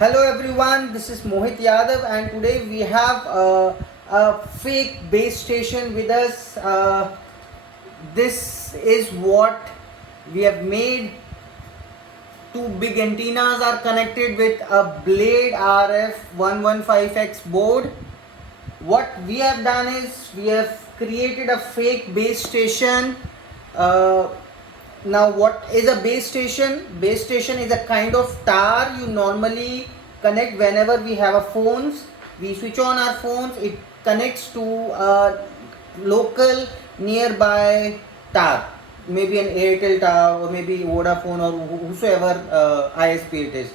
Hello everyone, this is Mohit Yadav and today we have a fake base station with us. This is what we have made. Two big antennas are connected with a Blade RF 115X board. What we have done is we have created a fake base station. Now what is a base station? Base station is a kind of tower you normally connect whenever we have a phones. We switch on our phones, it connects to a local nearby tower. Maybe an Airtel tower or maybe Vodafone or whosoever ISP it is.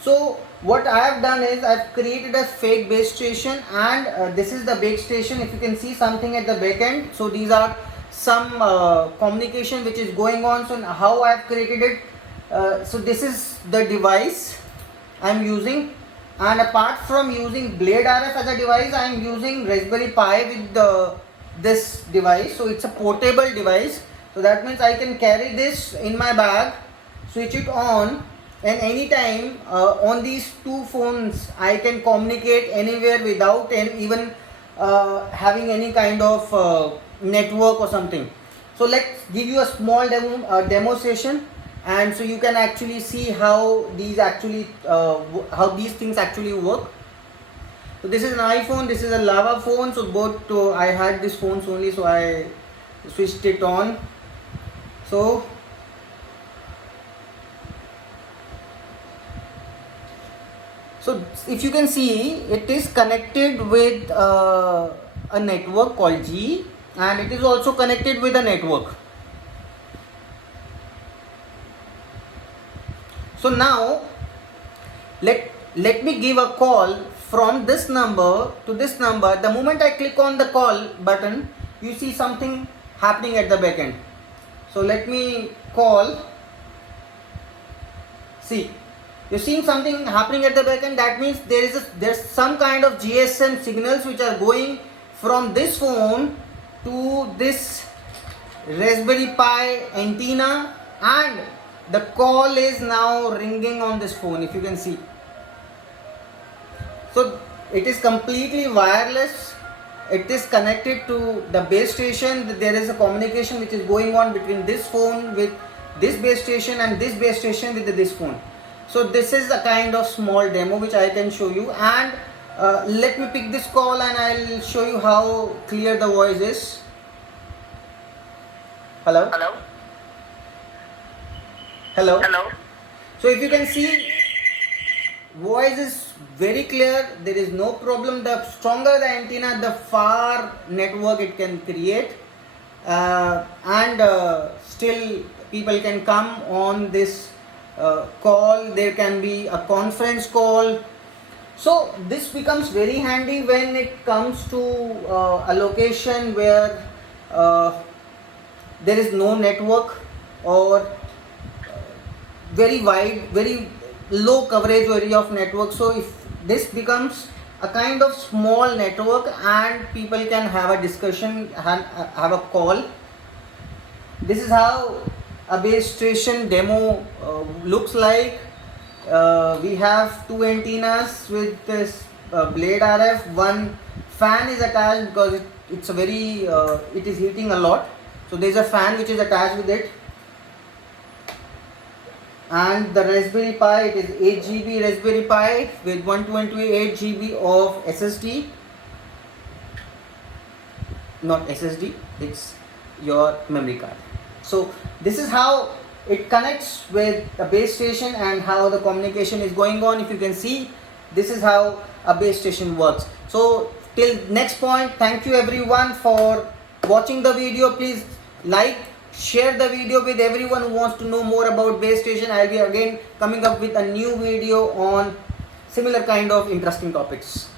So what I have done is I have created a fake base station and this is the base station. If you can see something at the back end. So these are some communication which is going on. So how I have created it, so this is the device I am using, and apart from using Blade RF as a device, I am using Raspberry Pi with this device. So it's a portable device, so that means I can carry this in my bag, switch it on, and anytime on these two phones I can communicate anywhere without even having any kind of network or something. So let's give you a small demo session, and so you can actually see how these things actually work. So this is an iPhone, this is a Lava phone. So both I had these phones only, so I switched it on. So if you can see, it is connected with a network called G, and it is also connected with a network. So now let me give a call from this number to this number. The moment I click on the call button, you see something happening at the back end. So let me call. See, you're seeing something happening at the back end. That means there's some kind of GSM signals which are going from this phone to this Raspberry Pi antenna, and the call is now ringing on this phone, if you can see. So it is completely wireless. It is connected to the base station. There is a communication which is going on between this phone with this base station and this base station with this phone. So this is a kind of small demo which I can show you, and let me pick this call and I'll show you how clear the voice is. Hello? Hello? So if you can see, voice is very clear. There is no problem. The stronger the antenna, the far network it can create, and still people can come on this call. There can be a conference call. So this becomes very handy when it comes to a location where there is no network or very low coverage area of network. So if this becomes a kind of small network and people can have a discussion, have a call. This is how a base station demo looks like. We have two antennas with this Blade RF. One fan is attached because it's a very it is heating a lot. So there is a fan which is attached with it, and the Raspberry Pi, it is 8 GB Raspberry Pi with 128 GB of SSD. Not SSD, it's your memory card. So this is how it connects with the base station and how the communication is going on. If you can see, this is how a base station works. So till next point, thank you everyone for watching the video. Please like, share the video with everyone who wants to know more about base station. I'll be again coming up with a new video on similar kind of interesting topics.